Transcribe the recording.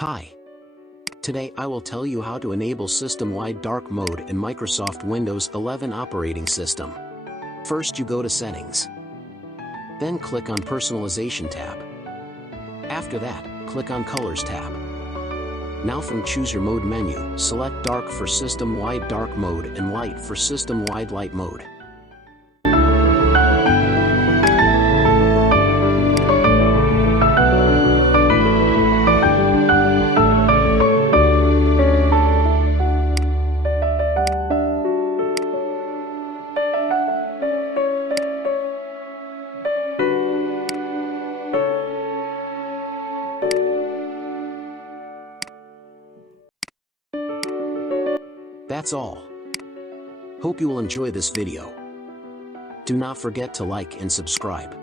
Hi. Today I will tell you how to enable system-wide dark mode in Microsoft Windows 11 operating system. First you go to Settings. Then click on Personalization tab. After that, click on Colors tab. Now from Choose Your Mode menu, select Dark for system-wide dark mode and Light for system-wide light mode. That's all. Hope you will enjoy this video. Do not forget to like and subscribe.